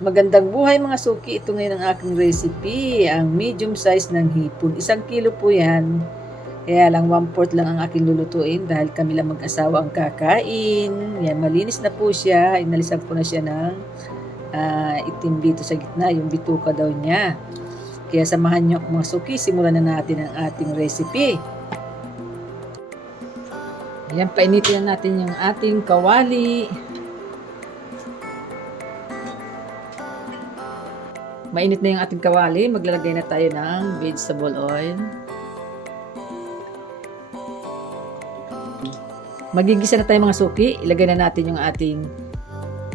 Magandang buhay mga suki, ito ngayon ang aking recipe, ang medium size ng hipon. 1 kilo po yan, kaya lang 1/4 lang ang aking lulutuin dahil kami lang mag-asawa ang kakain. Yan, malinis na po siya, inalisan ko na siya ng itim dito sa gitna, yung bituka daw niya. Kaya samahan niyo ako mga suki, simulan na natin ang ating recipe. Yan, painitin na natin yung ating kawali. Mainit na yung ating kawali, maglalagay na tayo ng vegetable oil. Magigisa na tayo mga suki, ilagay na natin yung ating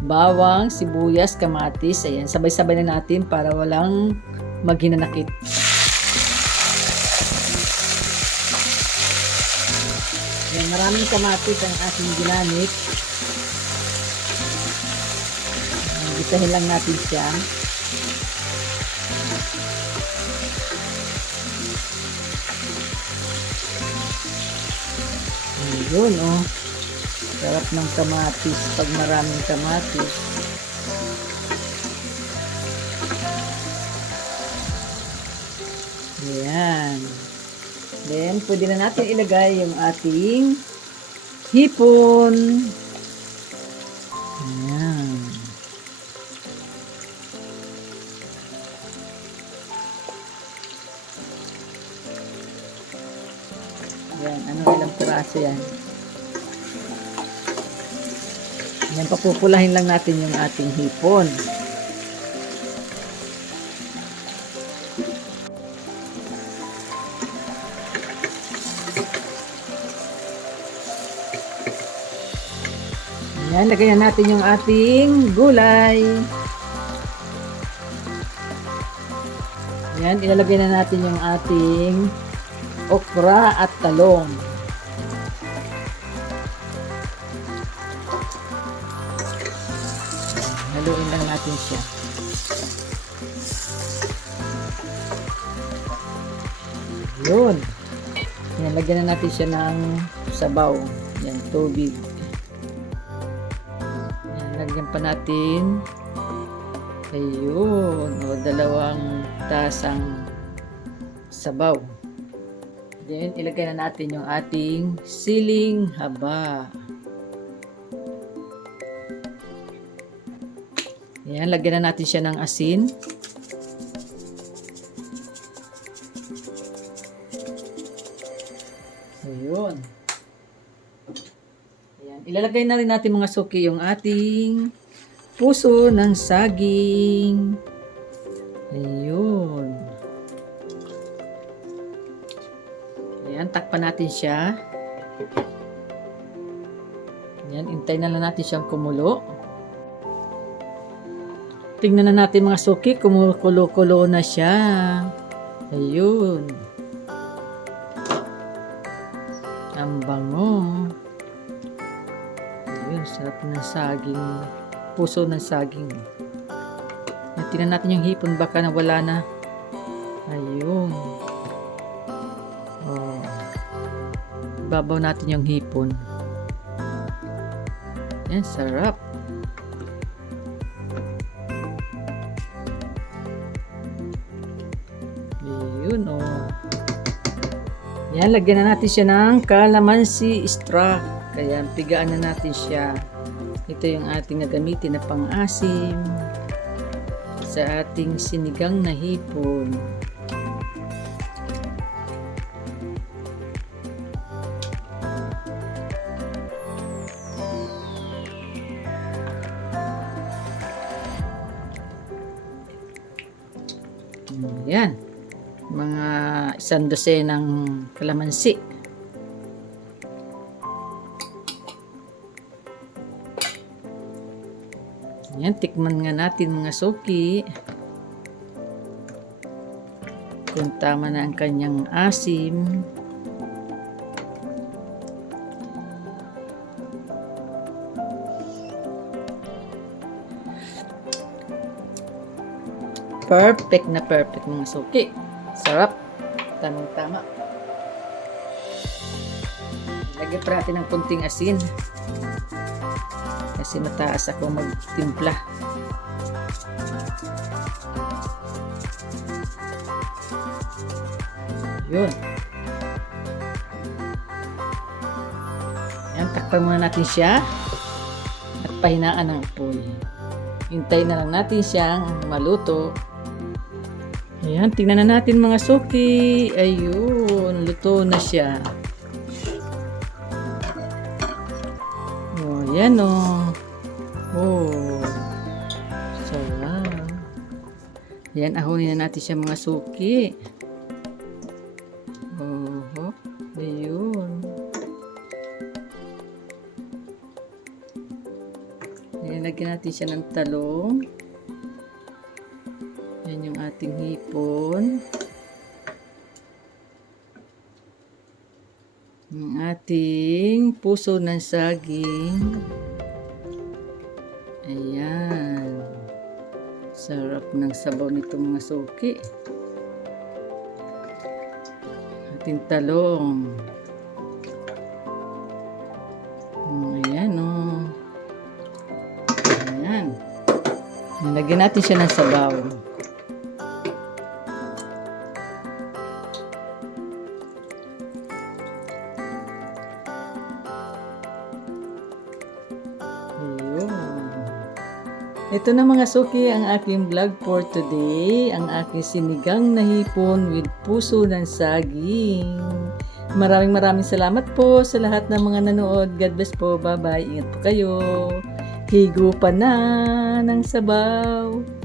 bawang, sibuyas, kamatis. Ayan, sabay-sabay na natin para walang maghinanakit. Ayan, maraming kamatis ang ating ginamit. Gisahin lang natin siya. Yun, oh. Sarap ng kamatis pag maraming kamatis. Ayan. Then, pwede na natin ilagay yung ating hipon. Ayan. Ayan, ilang piraso yan. Ayan, papupulahin lang natin yung ating hipon. Ayan, lagyan natin yung ating gulay. Ayan, ilalagay na natin yung ating okra at talong. Haluin lang natin siya. Yun. Yan, lagyan na natin siya ng sabaw. Yan, tubig. Yan, lagyan pa natin. Ayun. O, 2 tasang sabaw. Then, ilagay na natin yung ating siling haba. Yan, lagyan na natin siya ng asin. Ayun. Ayan, ilalagay na rin natin mga suki yung ating puso ng saging. Ayun. Ayan, takpan natin siya. Ayan, intay na lang natin siyang kumulo. Tingnan na natin mga suki, kumukulo-kulo na siya. Ayun. Ang bango. Ayun, sarap ng saging. Puso ng saging. Tingnan natin yung hipon, baka nawala na. Ayun. Oh. Babaw natin yung hipon. Yan, sarap. Ayun, oh. Yan, lagyan na natin siya ng calamansi extract. Kaya, pigaan na natin siya. Ito yung ating gagamitin na pang-asim sa ating sinigang na hipon. Ayan, mga 1 dosenang kalamansi. Ayan, tikman nga natin mga suki kung tama na ang kanyang asim. Perfect na perfect mga suki. Sarap. Tamang-tama. Lagyan pa natin ng kunting asin. Kasi mataas ako magtimpla. Yun. Ayan, takpan muna natin siya. At pahinaan ng apoy. Hintayin na lang natin siyang maluto. Ayan, tingnan na natin mga suki. Ayun, luto na siya. Oh, ayan oh. Oh, sarap. Ayan, ahonin na natin siya mga suki. Oh, ayun. Ayan, lagyan natin siya ng talong. Ayan yung ating hipon. Yung ating puso ng saging. Ayan. Sarap ng sabaw nito mga suki. Ating talong. Ayan oh. Ayan. Lagyan natin siya ng sabaw. Ito na mga suki ang aking vlog for today. Ang aking sinigang na hipon with puso ng saging. Maraming salamat po sa lahat ng mga nanood. God bless po. Bye-bye. Ingat po kayo. Higo pa na ng sabaw.